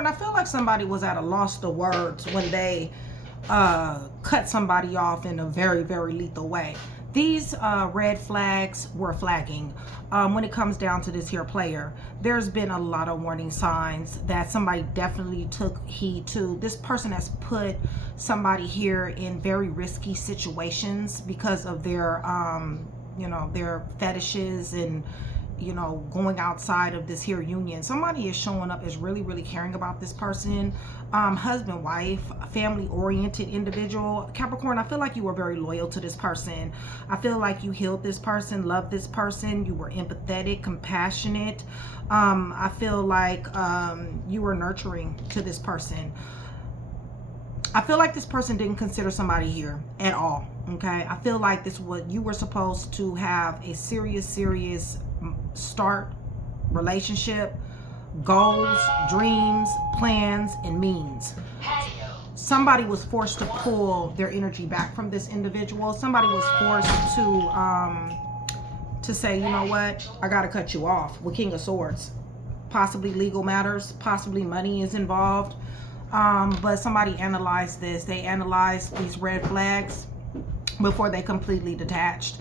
Capricorn, I feel like somebody was at a loss of words when they cut somebody off in a very, very lethal way. These red flags were flagging. When it comes down to this here player, there's been a lot of warning signs that somebody definitely took heed to. This person has put somebody here in very risky situations because of their, you know, their fetishes and, you know, going outside of this here union. Somebody is showing up as really, really caring about this person. Husband, wife, family oriented individual. Capricorn, I feel like you were very loyal to this person. I feel like you healed this person, loved this person. You were empathetic, compassionate. I feel like you were nurturing to this person. I feel like this person didn't consider somebody here at all. Okay, I feel like this was, you were supposed to have a serious start relationship, goals, dreams, plans, and means. Somebody was forced to pull their energy back from this individual. Somebody was forced to say, you know what, I gotta cut you off. With King of Swords, possibly legal matters, possibly money is involved. But somebody analyzed this. They analyzed these red flags before they completely detached.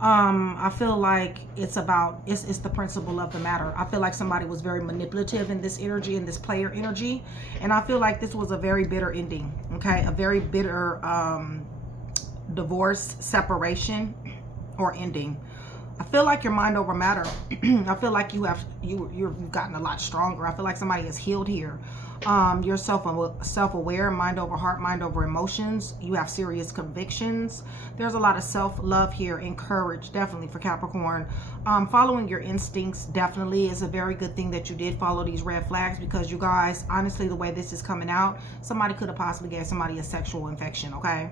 I feel like it's the principle of the matter. I feel like somebody was very manipulative in this energy, in this player energy, and I feel like this was a very bitter ending. Okay, a very bitter divorce, separation, or ending. I feel like your mind over matter. I feel like you've gotten a lot stronger. I feel like somebody has healed here. You're self-aware, mind over heart, mind over emotions. You have serious convictions. There's a lot of self-love here and courage, definitely, for Capricorn. Following your instincts definitely is a very good thing that you did follow these red flags, because you guys, honestly, the way this is coming out, somebody could have possibly gave somebody a sexual infection, okay?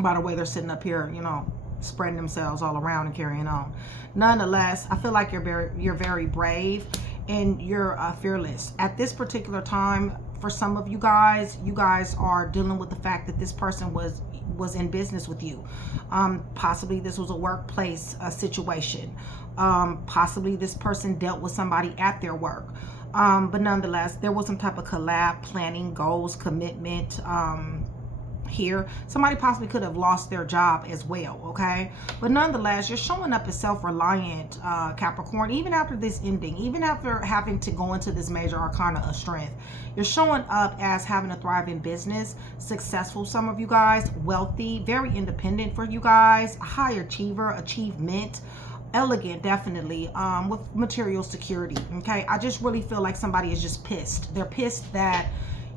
By the way they're sitting up here, you know, spreading themselves all around and carrying on. Nonetheless, I feel like you're very brave and you're fearless at this particular time. For some of you guys are dealing with the fact that this person was in business with you. Possibly this was a workplace situation. Possibly this person dealt with somebody at their work. But nonetheless, there was some type of collab, planning, goals, commitment, here. Somebody possibly could have lost their job as well, okay? But nonetheless, you're showing up as self-reliant, Capricorn, even after this ending, even after having to go into this major arcana of strength. You're showing up as having a thriving business, successful, some of you guys, wealthy, very independent for you guys, high achiever, achievement, elegant, definitely, with material security, okay? I just really feel like somebody is just pissed. They're pissed that,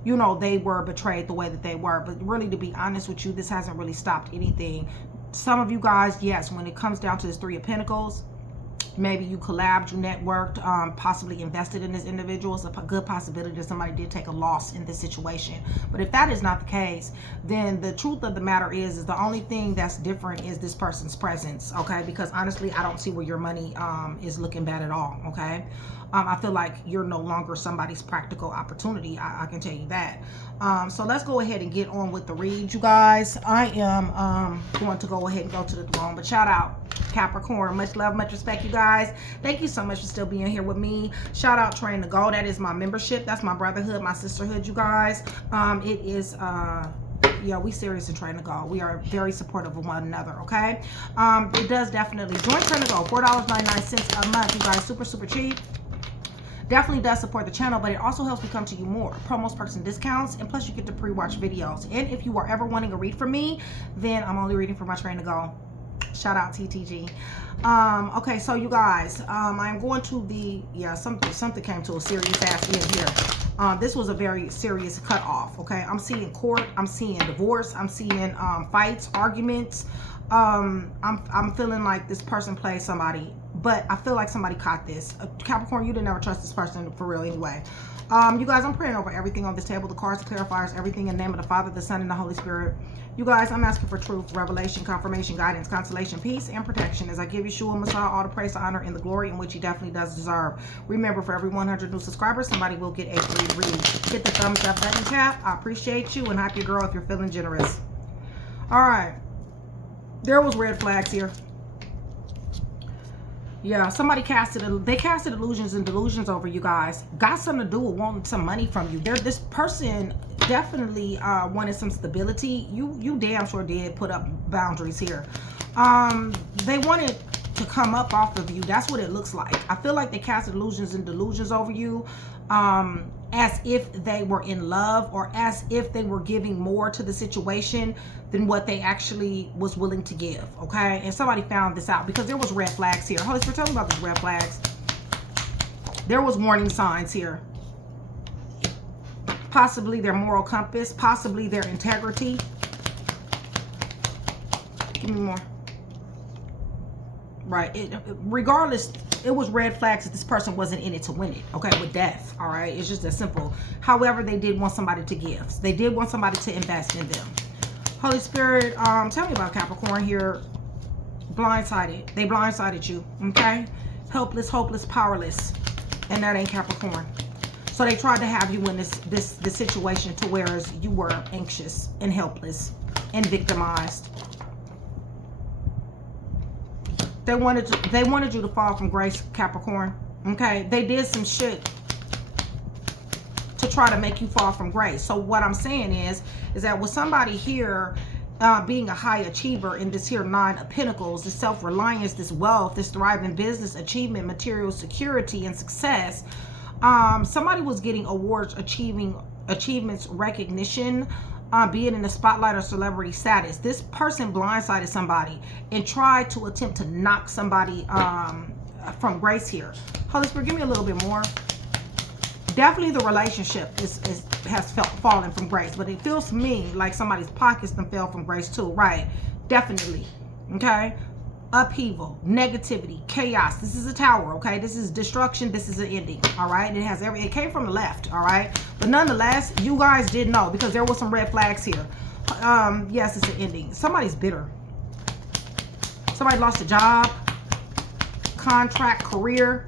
you know, they were betrayed the way that they were. But really, to be honest with you, this hasn't really stopped anything. Some of you guys, yes, when it comes down to this Three of Pentacles, maybe you collabed, you networked, possibly invested in this individual. It's a good possibility that somebody did take a loss in this situation. But if that is not the case, then the truth of the matter is the only thing that's different is this person's presence, okay? Because honestly, I don't see where your money is looking bad at all, okay? I feel like you're no longer somebody's practical opportunity. I can tell you that. So let's go ahead and get on with the read, you guys. I am going to go ahead and go to the throne. But shout out Capricorn. Much love, much respect, you guys. Thank you so much for still being here with me. Shout out Train to Go. That is my membership. That's my brotherhood, my sisterhood, you guys. It is... yeah, we serious in Train to Go. We are very supportive of one another, okay? It does definitely join Train to Go. $4.99 a month, you guys. Super, super cheap. Definitely does support the channel, but it also helps me come to you more. Promos, perks, and discounts, and plus you get to pre-watch videos. And if you are ever wanting a read from me, then I'm only reading for my Train to Go. Shout out TTG. Okay, so you guys, I'm going to the, yeah, something came to a serious ass end here. This was a very serious cut off, okay? I'm seeing court, I'm seeing divorce, I'm seeing fights, arguments. I'm feeling like this person played somebody, but I feel like somebody caught this. Capricorn, you didn't ever trust this person for real anyway. You guys, I'm praying over everything on this table, the cards, the clarifiers, everything in the name of the Father, the Son, and the Holy Spirit. You guys, I'm asking for truth, revelation, confirmation, guidance, consolation, peace, and protection as I give Yeshua Messiah all the praise, the honor, and the glory in which he definitely does deserve. Remember, for every 100 new subscribers, somebody will get a free read. Hit the thumbs up button, tap. I appreciate you, and hype your girl if you're feeling generous. All right. There was red flags here. Yeah, somebody they casted illusions and delusions over you guys. Got something to do with wanting some money from you. This person definitely wanted some stability. You damn sure did put up boundaries here. They wanted to come up off of you. That's what it looks like. I feel like they casted illusions and delusions over you, as if they were in love, or as if they were giving more to the situation than what they actually was willing to give. Okay, and somebody found this out because there was red flags here. Holy Spirit, tell me about these red flags. There was warning signs here. Possibly their moral compass, possibly their integrity. Give me more. Right, regardless, it was red flags that this person wasn't in it to win it, okay, with death, all right? It's just that simple. However, they did want somebody to give. They did want somebody to invest in them. Holy Spirit, tell me about Capricorn here. Blindsided. They blindsided you, okay? Helpless, hopeless, powerless. And that ain't Capricorn. So they tried to have you in this situation to where you were anxious and helpless and victimized. They wanted you to fall from grace, Capricorn. Okay, they did some shit to try to make you fall from grace. So what I'm saying is that with somebody here being a high achiever in this here 9 of Pentacles, this self-reliance, this wealth, this thriving business, achievement, material security, and success, somebody was getting awards, achievements, recognition, being in the spotlight or celebrity status. This person blindsided somebody and tried to attempt to knock somebody from grace here. Holy Spirit, give me a little bit more. Definitely the relationship has fallen from grace, but it feels to me like somebody's pockets then fell from grace too. Right, definitely. Okay, upheaval, negativity, chaos. This is a tower. Okay, this is destruction. This is an ending. All right, it has it came from the left. All right, but nonetheless, you guys did know because there was some red flags here. Yes, it's an ending. Somebody's bitter. Somebody lost a job, contract, career.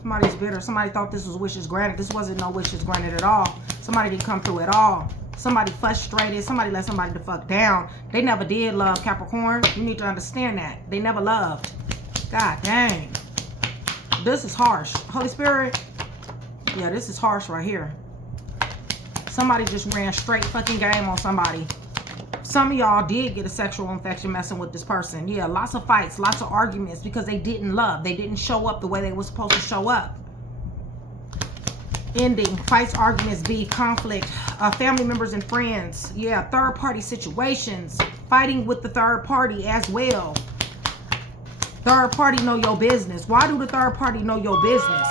Somebody's bitter. Somebody thought this was wishes granted. This wasn't no wishes granted at all. Somebody didn't come through at all. Somebody frustrated. Somebody let somebody the fuck down. They never did love, Capricorn. You need to understand that. They never loved. God dang. This is harsh. Holy Spirit. Yeah, this is harsh right here. Somebody just ran straight fucking game on somebody. Some of y'all did get a sexual infection messing with this person. Yeah, lots of fights, lots of arguments because they didn't love. They didn't show up the way they were supposed to show up. Ending, fights, arguments, beef, conflict, family members and friends. Yeah, third party situations. Fighting with the third party as well. Third party know your business. Why do the third party know your business?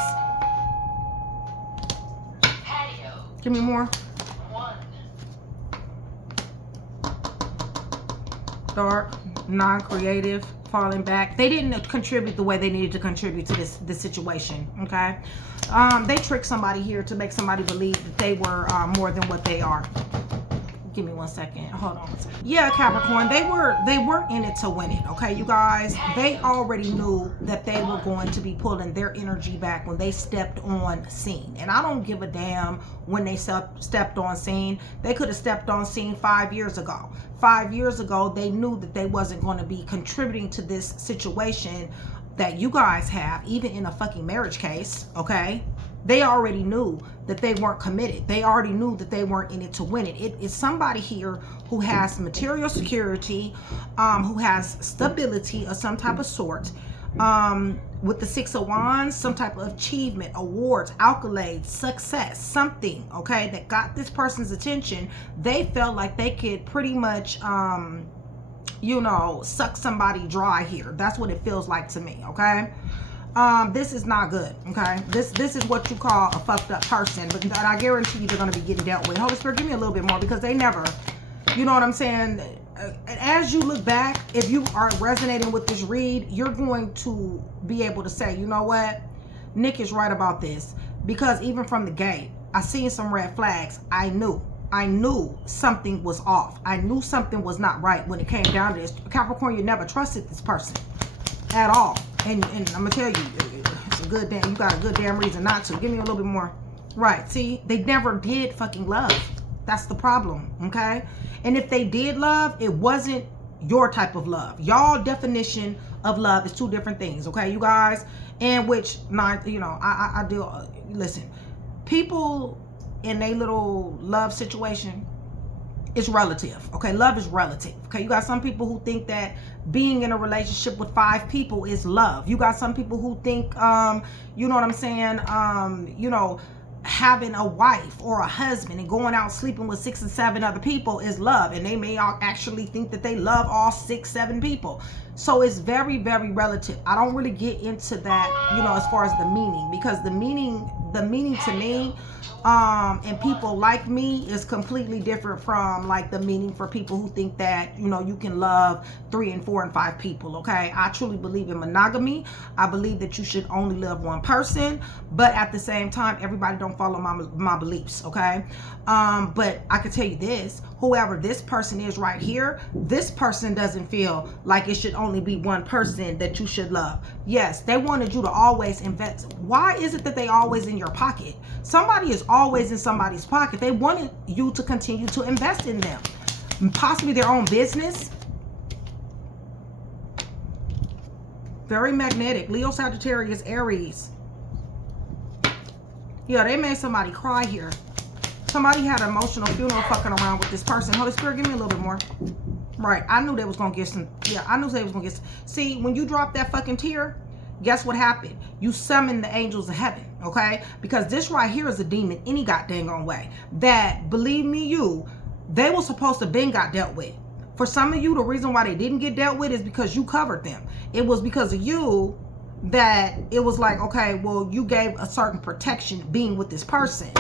Give me more. Dark, non-creative, falling back. They didn't contribute the way they needed to contribute to this situation. Okay, they tricked somebody here to make somebody believe that they were more than what they are. Give me 1 second. Hold on. Yeah, Capricorn, they weren't in it to win it. Okay, you guys, they already knew that they were going to be pulling their energy back when they stepped on scene. And I don't give a damn when they stepped on scene. They could have stepped on scene 5 years ago. 5 years ago, they knew that they wasn't going to be contributing to this situation that you guys have, even in a fucking marriage case. Okay, they already knew that they weren't committed. They already knew that they weren't in it to win it. It is somebody here who has material security, who has stability of some type of sort, with the 6 of Wands, some type of achievement, awards, accolades, success, something, okay, that got this person's attention. They felt like they could pretty much, you know, suck somebody dry here. That's what it feels like to me, okay? This is not good, okay? This is what you call a fucked up person, but I guarantee you they're going to be getting dealt with. Holy Spirit, give me a little bit more because they never, you know what I'm saying? As you look back, if you are resonating with this read, you're going to be able to say, you know what? Nick is right about this, because even from the gate, I seen some red flags. I knew something was off. I knew something was not right when it came down to this. Capricorn, you never trusted this person at all. And I'm gonna tell you, it's a good damn, you got a good damn reason not to. Give me a little bit more. Right, see, they never did fucking love. That's the problem, okay? And if they did love, it wasn't, your type of love. Y'all definition of love is two different things, okay, you guys? And which, you know, I deal, listen, people in a little love situation, it's relative, okay? Love is relative, okay? You got some people who think that being in a relationship with 5 people is love. You got some people who think, you know what I'm saying, you know, having a wife or a husband and going out sleeping with 6 and 7 other people is love, and they may actually think that they love all 6, 7 people. So it's very, very relative. I don't really get into that, you know, as far as the meaning, because the meaning to me, and people like me, is completely different from like the meaning for people who think that, you know, you can love 3 and 4 and 5 people, okay? I truly believe in monogamy. I believe that you should only love one person, but at the same time, everybody don't follow my beliefs, okay? But I can tell you this, whoever this person is right here, this person doesn't feel like it should only be one person that you should love. Yes, they wanted you to always invest. Why is it that they always in your pocket? Somebody is always in somebody's pocket. They wanted you to continue to invest in them, possibly their own business. Very magnetic. Leo, Sagittarius, Aries. Yeah, they made somebody cry here. Somebody had an emotional funeral fucking around with this person. Holy Spirit, give me a little bit more. Right, I knew they was gonna get some. Yeah, I knew they was gonna get some. See, when you drop that fucking tear, guess what happened? You summon the angels of heaven, okay? Because this right here is a demon any goddamn on way. That, believe me you, they were supposed to been got dealt with. For some of you, the reason why they didn't get dealt with is because you covered them. It was because of you that it was like, okay, well, you gave a certain protection being with this person.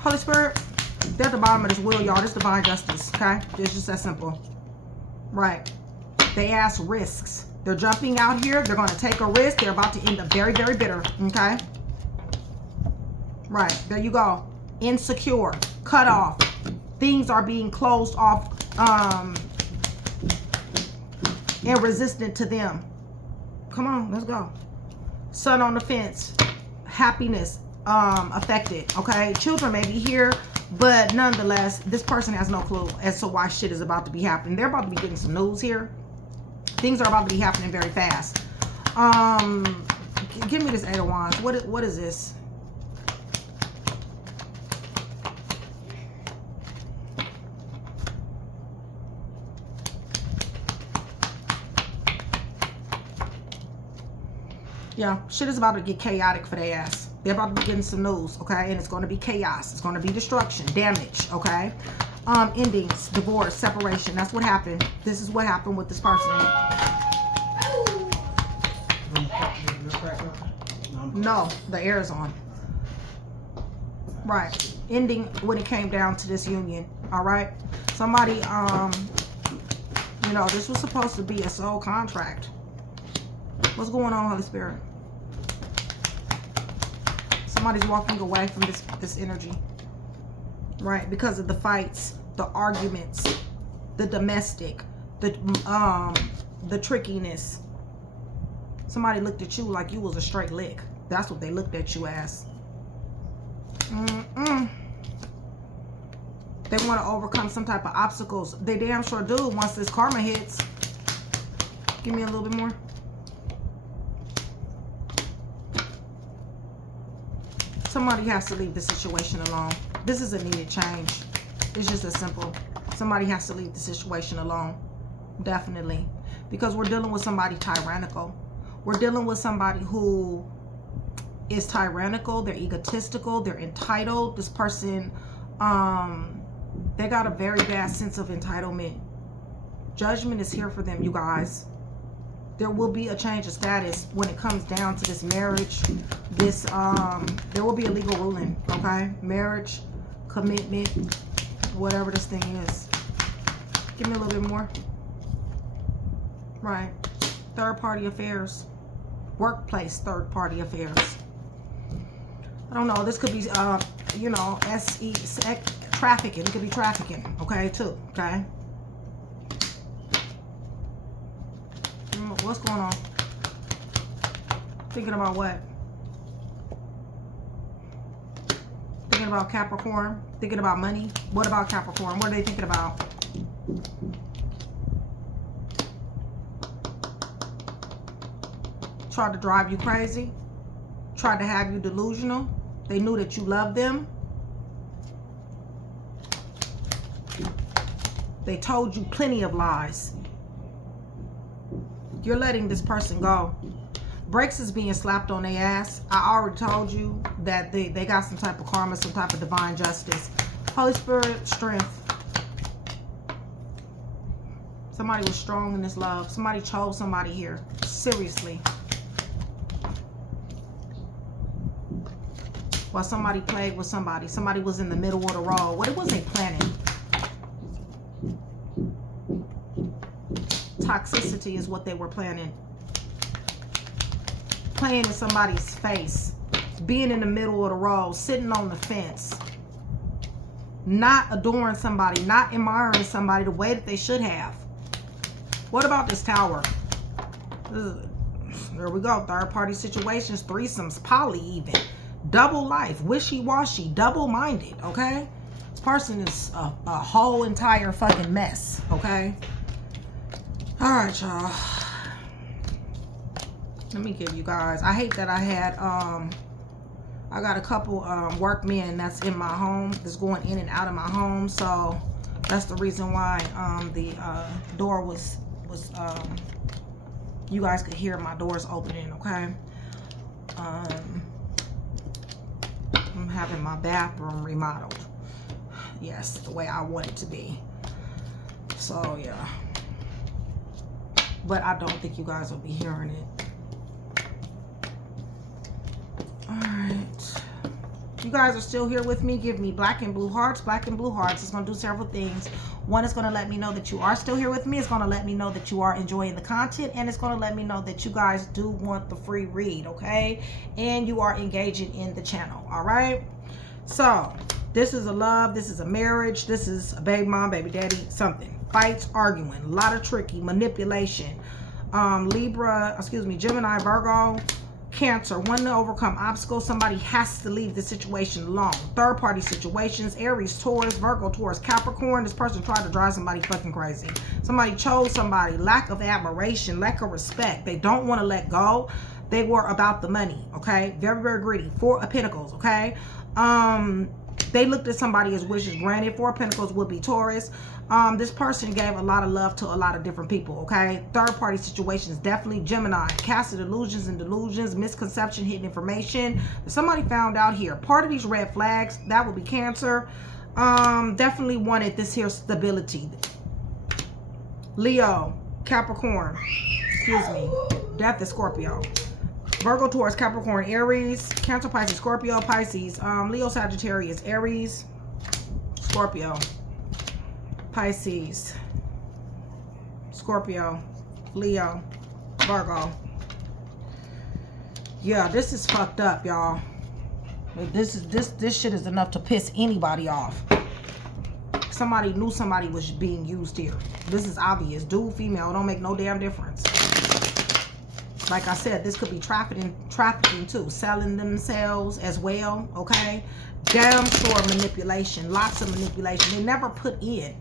Holy Spirit, they're at the bottom of this wheel, y'all. This divine justice, okay? It's just that simple. Right. They ask risks. They're jumping out here. They're going to take a risk. They're about to end up very, very bitter, okay? Right. There you go. Insecure. Cut off. Things are being closed off and resistant to them. Come on, let's go. Sun on the fence. Happiness affected, okay? Children may be here, but nonetheless, this person has no clue as to why shit is about to be happening. They're about to be getting some news here. Things are about to be happening very fast. Give me this 8 of Wands. What is this? Yeah, shit is about to get chaotic for their ass. They're about to be getting some news, okay? And it's going to be chaos. It's going to be destruction, damage, okay? Endings, divorce, separation. That's what happened. This is what happened with this person. No, the air is on. Right. Ending when it came down to this union, all right? Somebody, you know, this was supposed to be a soul contract. What's going on, Holy Spirit? Somebody's walking away from this energy, right? Because of the fights, the arguments, the domestic, the trickiness. Somebody looked at you like you was a straight lick. That's what they looked at you as. They want to overcome some type of obstacles. They damn sure do once this karma hits. Give me a little bit more. Somebody has to leave the situation alone. This is a needed change. It's just as simple. Somebody has to leave the situation alone. Definitely. Because we're dealing with somebody tyrannical. We're dealing with somebody who is tyrannical. They're egotistical. They're entitled. This person, they got a very bad sense of entitlement. Judgment is here for them, you guys. There will be a change of status when it comes down to this marriage. This, there will be a legal ruling, okay? Marriage, commitment, whatever this thing is. Give me a little bit more. Right. Third-party affairs. Workplace third-party affairs. I don't know. This could be, you know, trafficking. It could be trafficking, okay, too, okay? What's going on? Thinking about what? Thinking about Capricorn? Thinking about money? What about Capricorn? What are they thinking about? Tried to drive you crazy. Tried to have you delusional. They knew that you loved them. They told you plenty of lies. You're letting this person go. Brakes is being slapped on their ass. I already told you that they got some type of karma, some type of divine justice. Holy Spirit, strength. Somebody was strong in this love. Somebody chose somebody here. Seriously. While somebody played with somebody. Somebody was in the middle of the road. What was they planning? Toxicity is what they were planning. Playing in somebody's face. Being in the middle of the road. Sitting on the fence. Not adoring somebody. Not admiring somebody the way that they should have. What about this tower? There we go. Third party situations. Threesomes. Poly even. Double life. Wishy-washy. Double-minded. Okay? This person is a whole entire fucking mess. Okay? Alright, y'all. Let me give you guys. I hate that I had I got a couple workmen that's in my home, that's going in and out of my home, so that's the reason why the door was you guys could hear my doors opening. Okay. I'm having my bathroom remodeled. Yes, the way I want it to be. So yeah, but I don't think you guys will be hearing it. Alright. You guys are still here with me. Give me black and blue hearts. Black and blue hearts is going to do several things. One is going to let me know that you are still here with me. It's going to let me know that you are enjoying the content. And it's going to let me know that you guys do want the free read. Okay? And you are engaging in the channel. Alright? So, this is a love. This is a marriage. This is a baby mom, baby daddy, something. Fights, arguing. A lot of tricky. Manipulation. Gemini, Virgo. Cancer, wanting to overcome obstacles. Somebody has to leave the situation alone. Third party situations. Aries, Taurus, Virgo, Taurus, Capricorn. This person tried to drive somebody fucking crazy. Somebody chose somebody. Lack of admiration, lack of respect. They don't want to let go. They were about the money. Okay, very, very greedy. Four of Pentacles. Okay, they looked at somebody as wishes granted. Four of Pentacles would be Taurus. This person gave a lot of love to a lot of different people. Okay, third party situations, definitely Gemini. Casted illusions and delusions, misconception, hidden information. Somebody found out here. Part of these red flags, that would be Cancer. Definitely wanted this here stability. Leo, Capricorn, excuse me, Death is Scorpio. Virgo, Taurus, Capricorn, Aries, Cancer, Pisces, Scorpio, Pisces, Leo, Sagittarius, Aries, Scorpio, Pisces, Scorpio, Leo, Virgo. Yeah, this is fucked up, y'all. This shit is enough to piss anybody off. Somebody knew somebody was being used here. This is obvious. Dude, female, it don't make no damn difference. Like I said, this could be trafficking too. Selling themselves as well, okay? Damn sure manipulation. Lots of manipulation. They never put in.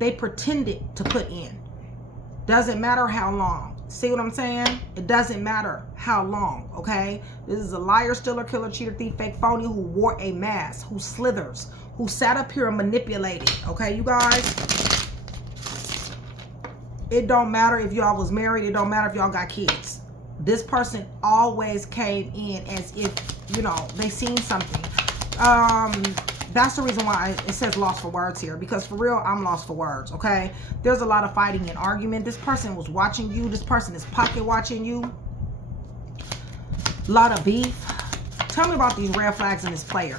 They pretended to put in. Doesn't matter how long. See what I'm saying? It doesn't matter how long, okay? This is a liar, stealer, killer, cheater, thief, fake, phony, who wore a mask, who slithers, who sat up here and manipulated, okay, you guys? It don't matter if y'all was married. It don't matter if y'all got kids. This person always came in as if, you know, they seen something. That's the reason why it says lost for words here. Because for real, I'm lost for words, okay? There's a lot of fighting and argument. This person was watching you. This person is pocket watching you. A lot of beef. Tell me about these red flags in this player.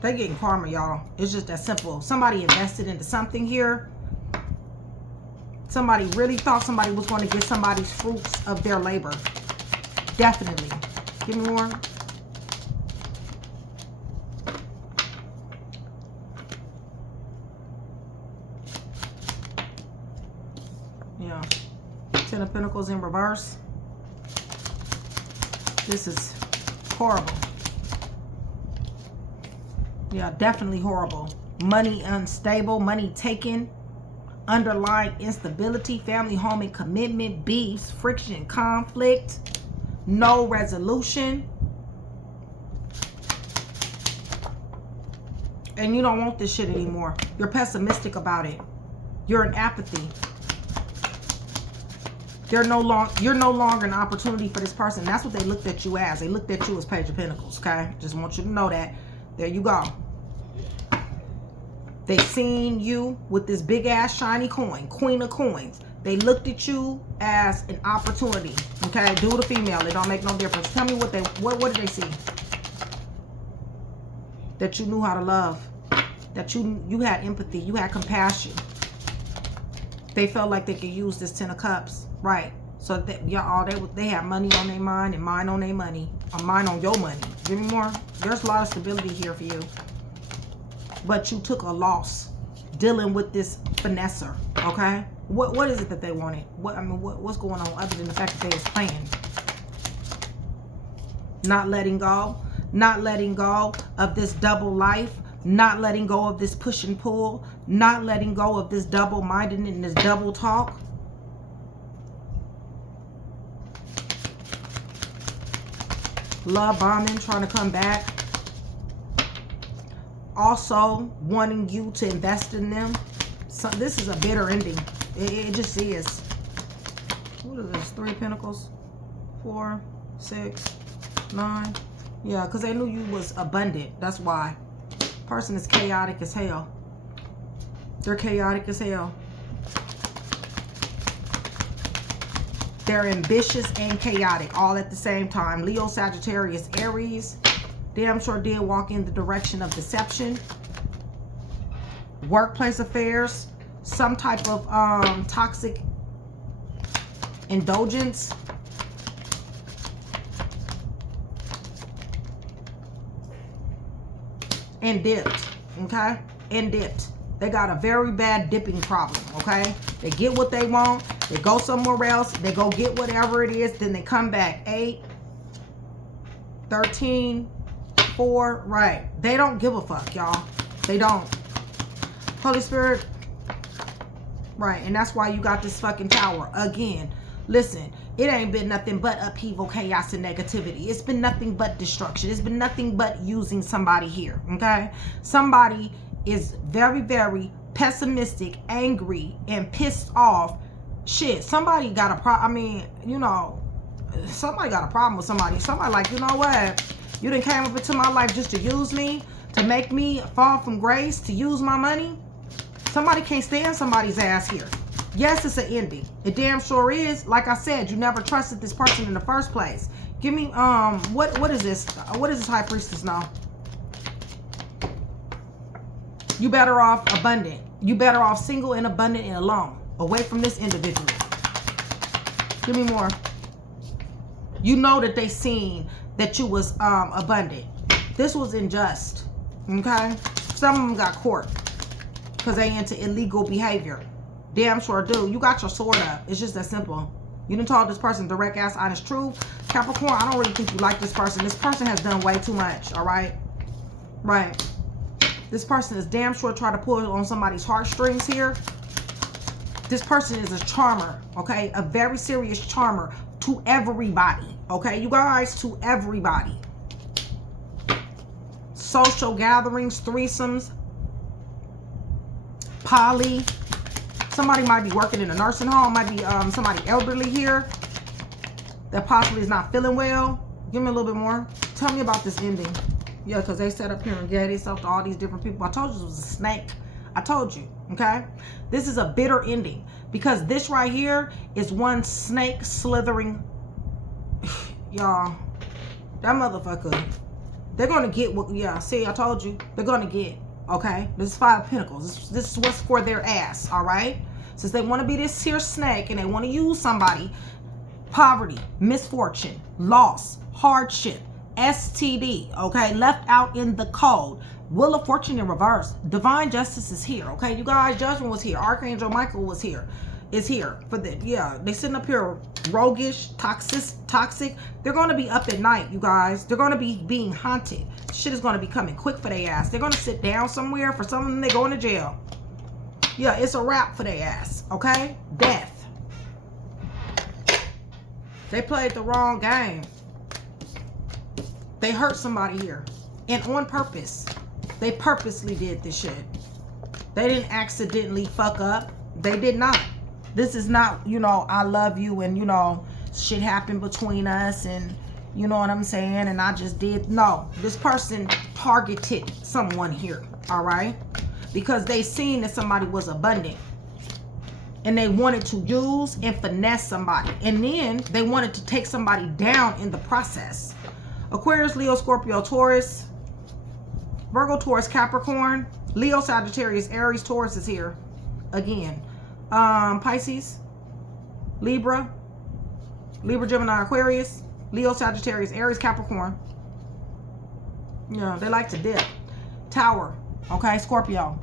They're getting karma, y'all. It's just that simple. Somebody invested into something here. Somebody really thought somebody was going to get somebody's fruits of their labor. Definitely. Give me more. Yeah. Ten of Pentacles in reverse. This is horrible. Yeah, definitely horrible. Money unstable, money taken, underlying instability, family, home, and commitment, beefs, friction, conflict, no resolution. And you don't want this shit anymore. You're pessimistic about it. You're in apathy. You're no longer an opportunity for this person. That's what they looked at you as. They looked at you as Page of Pentacles, okay? Just want you to know that. There you go. They seen you with this big ass shiny coin, Queen of Coins. They looked at you as an opportunity, okay? Dude or female, it don't make no difference. Tell me what did they see? That you knew how to love. That you had empathy, you had compassion. They felt like they could use this 10 of Cups. Right. So that y'all, they have money on their mind and mind on their money. Or mind on your money. Give me more. There's a lot of stability here for you. But you took a loss dealing with this finesser. Okay? What is it that they wanted? What's going on other than the fact that they was playing? Not letting go. Not letting go of this double life. Not letting go of this push and pull. Not letting go of this double-mindedness and this double talk. Love bombing, trying to come back. Also wanting you to invest in them. So this is a bitter ending. It just is. What is this? 3 of Pentacles. 4, 6, 9. Yeah, because they knew you was abundant. That's why. Person is chaotic as hell. They're chaotic as hell. They're ambitious and chaotic all at the same time. Leo, Sagittarius, Aries. Damn sure did walk in the direction of deception. Workplace affairs. Some type of toxic indulgence. And dipped. Okay? And dipped. They got a very bad dipping problem, okay? They get what they want. They go somewhere else. They go get whatever it is. Then they come back. 8, 13, 4. Right. They don't give a fuck, y'all. They don't. Holy Spirit. Right. And that's why you got this fucking tower. Again, listen. It ain't been nothing but upheaval, chaos, and negativity. It's been nothing but destruction. It's been nothing but using somebody here, okay? Somebody is very, very pessimistic, angry, and pissed off. Shit, somebody got a problem. I mean, you know, somebody got a problem with somebody. Somebody like, you know what? You done came up into my life just to use me, to make me fall from grace, to use my money. Somebody can't stand somebody's ass here. Yes, it's an ending. It damn sure is. Like I said, you never trusted this person in the first place. Give me, what is this? What does this High Priestess know? You better off abundant. You better off single and abundant and alone. Away from this individual. Give me more. You know that they seen that you was abundant. This was unjust. Okay? Some of them got caught because they into illegal behavior. Damn sure do. You got your sword up. It's just that simple. You done told this person direct ass honest truth. Capricorn, I don't really think you like this person. This person has done way too much. Alright? Right. This person is damn sure trying to pull on somebody's heartstrings here. This person is a charmer. Okay? A very serious charmer to everybody. Okay? You guys, to everybody. Social gatherings, threesomes, poly. Somebody might be working in a nursing home. Might be somebody elderly here that possibly is not feeling well. Give me a little bit more. Tell me about this ending. Yeah, because they sat up here and gave themselves to all these different people. I told you it was a snake. I told you, okay? This is a bitter ending because this right here is one snake slithering. Y'all, that motherfucker, they're going to get what, yeah, see, I told you. They're going to get, okay? This is 5 of Pentacles. This is what's for their ass, all right? Since they want to be this here snake and they want to use somebody, poverty, misfortune, loss, hardship, STD, okay? Left out in the cold. Wheel of Fortune in reverse. Divine justice is here, okay? You guys, judgment was here. Archangel Michael was here. Is here for the, yeah, they sitting up here roguish, toxic. They're going to be up at night, you guys. They're going to be being haunted. Shit is going to be coming quick for their ass. They're going to sit down somewhere for something. They're going to jail. Yeah, it's a wrap for their ass. Okay? Death. They played the wrong game. They hurt somebody here. And on purpose. They purposely did this shit. They didn't accidentally fuck up. They did not. This is not, you know, I love you and, you know, shit happened between us and, you know what I'm saying, and I just did. No, this person targeted someone here, all right? Because they seen that somebody was abundant. And they wanted to use and finesse somebody. And then they wanted to take somebody down in the process. Aquarius, Leo, Scorpio, Taurus, Virgo, Taurus, Capricorn, Leo, Sagittarius, Aries, Taurus is here again. Pisces, Libra, Gemini, Aquarius, Leo, Sagittarius, Aries, Capricorn. Yeah, they like to dip. Tower, okay, Scorpio.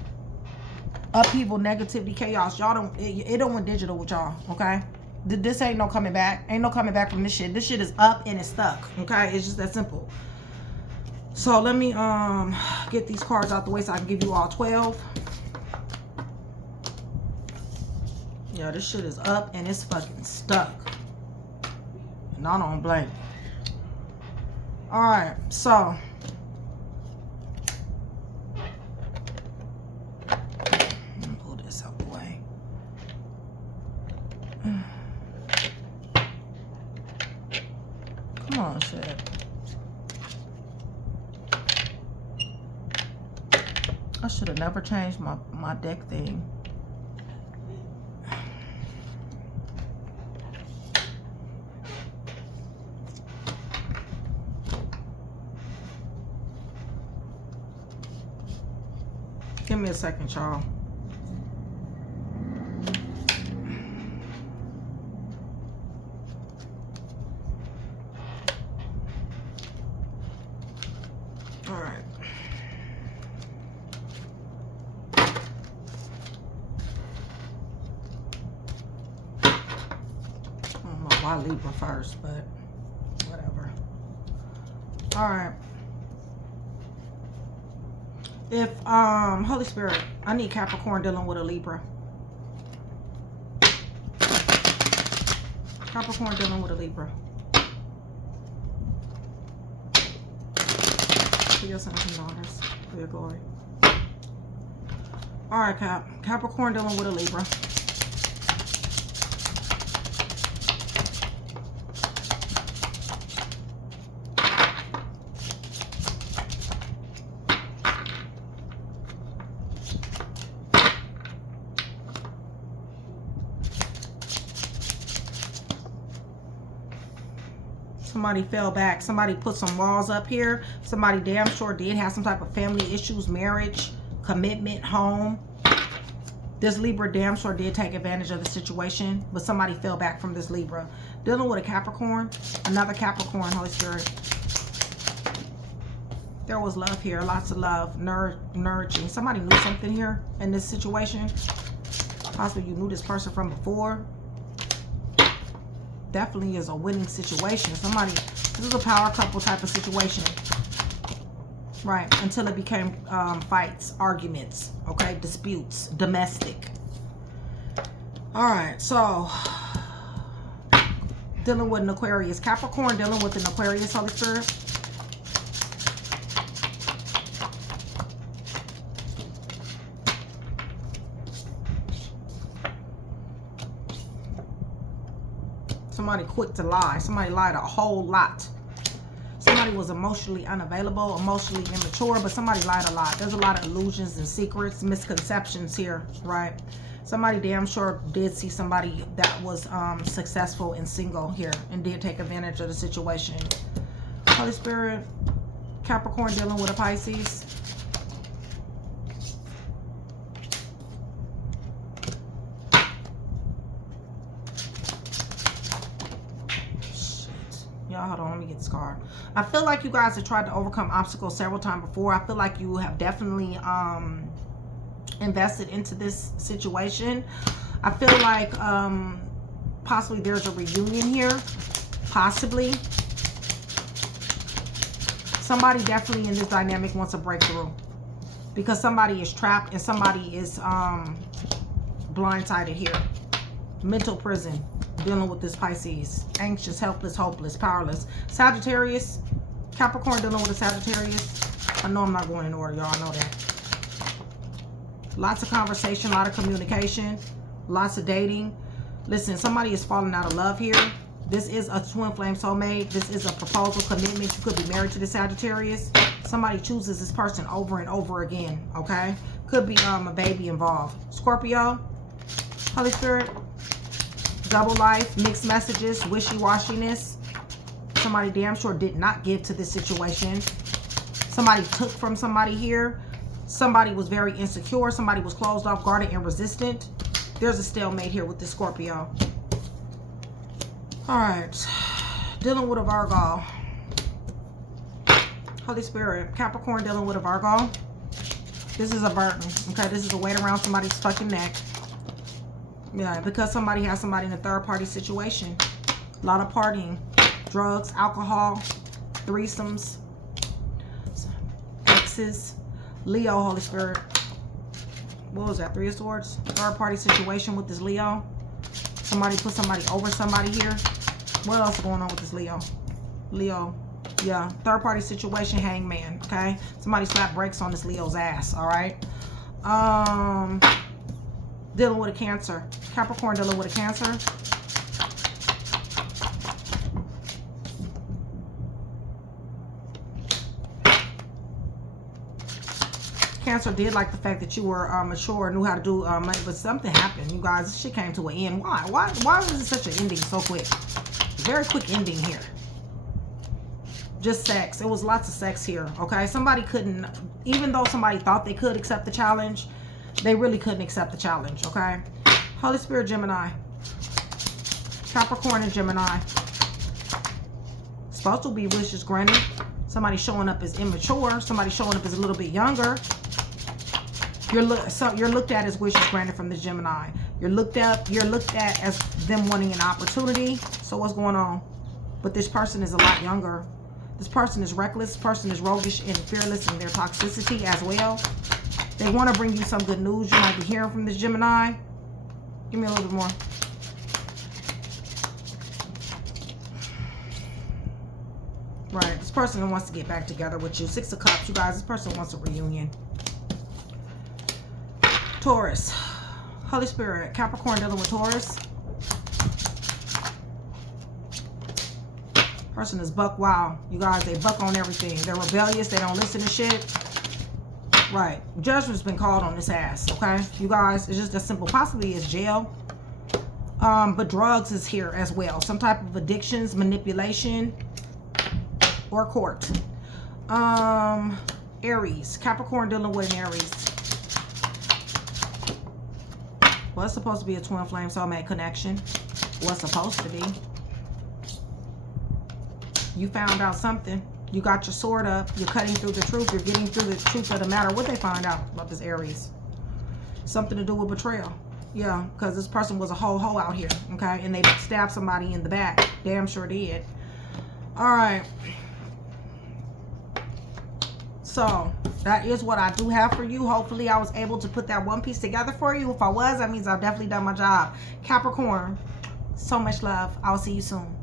Upheaval, negativity, chaos. Y'all don't, it don't went digital with y'all, okay? This ain't no coming back. Ain't no coming back from this shit. This shit is up and it's stuck, okay? It's just that simple. So let me get these cards out the way so I can give you all 12. Yeah, this shit is up and it's fucking stuck. And I don't blame you. Alright, so. Let me pull this out the way. Come on, shit. I should have never changed my deck thing. Give me a second, y'all. All right. I don't know why Libra first, but whatever. All right. If, Holy Spirit, I need Capricorn dealing with a Libra. Capricorn dealing with a Libra. For your sons and daughters, for your glory. All right, Capricorn dealing with a Libra. Somebody fell back. Somebody put some walls up here. Somebody damn sure did have some type of family issues, marriage, commitment, home. This Libra damn sure did take advantage of the situation, but somebody fell back from this Libra. Dealing with a Capricorn, another Capricorn, Holy Spirit. There was love here, lots of love, nourishing. Somebody knew something here in this situation. Possibly you knew this person from before. Definitely is a winning situation. Somebody, this is a power couple type of situation. Right, until it became fights, arguments, okay, disputes, domestic. All right, so dealing with an Aquarius. Capricorn dealing with an Aquarius, Holy Spirit. Somebody quick to lie. Somebody lied a whole lot. Somebody was emotionally unavailable, emotionally immature, but somebody lied a lot. There's a lot of illusions and secrets, misconceptions here, right? Somebody damn sure did see somebody that was successful and single here and did take advantage of the situation. Holy Spirit, Capricorn dealing with a Pisces. Hold on, let me get this card. I feel like you guys have tried to overcome obstacles several times before. I feel like you have definitely invested into this situation. I feel like possibly there's a reunion here. Possibly. Somebody definitely in this dynamic wants a breakthrough. Because somebody is trapped and somebody is blindsided here. Mental prison. Dealing with this Pisces. Anxious, helpless, hopeless, powerless. Sagittarius. Capricorn dealing with a Sagittarius. I know I'm not going in order, y'all. I know that. Lots of conversation, a lot of communication, lots of dating. Listen, somebody is falling out of love here. This is a twin flame soulmate. This is a proposal, commitment. You could be married to the Sagittarius. Somebody chooses this person over and over again, okay? Could be a baby involved. Scorpio, Holy Spirit, double life, mixed messages, wishy-washiness. Somebody damn sure did not give to this situation. Somebody took from somebody here. Somebody was very insecure. Somebody was closed off, guarded, and resistant. There's a stalemate here with the Scorpio. All right. Dealing with a Virgo. Holy Spirit. Capricorn dealing with a Virgo. This is a burden. Okay, this is a weight around somebody's fucking neck. Yeah, because somebody has somebody in a third-party situation. A lot of partying. Drugs, alcohol, threesomes, exes. Leo, Holy Spirit. What was that? Three of Swords. Third-party situation with this Leo. Somebody put somebody over somebody here. What else is going on with this Leo? Leo. Yeah. Third-party situation, hangman. Okay. Somebody slapped brakes on this Leo's ass. All right. Dealing with a Cancer. Capricorn dealing with a Cancer. Cancer did like the fact that you were mature, knew how to do, but something happened, you guys. This shit came to an end. Why? Why was it such an ending so quick? Very quick ending here. Just sex. It was lots of sex here. Okay, somebody couldn't, even though somebody thought they could accept the challenge, they really couldn't accept the challenge. Okay, Holy Spirit, Gemini, Capricorn, and Gemini. Supposed to be wishes granted. Somebody showing up as immature. Somebody showing up as a little bit younger. You're looked at as wishes granted from the Gemini. You're looked at as them wanting an opportunity. So what's going on? But this person is a lot younger. This person is reckless. This person is roguish and fearless in their toxicity as well. They want to bring you some good news. You might be hearing from this Gemini. Give me a little bit more. Right. This person wants to get back together with you. Six of Cups, you guys. This person wants a reunion. Taurus. Holy Spirit. Capricorn dealing with Taurus. Person is buck wild. You guys, they buck on everything. They're rebellious. They don't listen to shit. Right. Judgment's been called on this ass. Okay. You guys, it's just as simple. Possibly it's jail. But drugs is here as well. Some type of addictions, manipulation, or court. Aries. Capricorn dealing with an Aries. Well, it's supposed to be a twin flame soulmate connection. What's supposed to be. You found out something. You got your sword up. You're cutting through the truth. You're getting through the truth of the matter. What they find out about this Aries? Something to do with betrayal. Yeah, because this person was a whole hoe out here. Okay, and they stabbed somebody in the back. Damn sure did. All right. So that is what I do have for you. Hopefully I was able to put that one piece together for you. If I was, that means I've definitely done my job. Capricorn, so much love. I'll see you soon.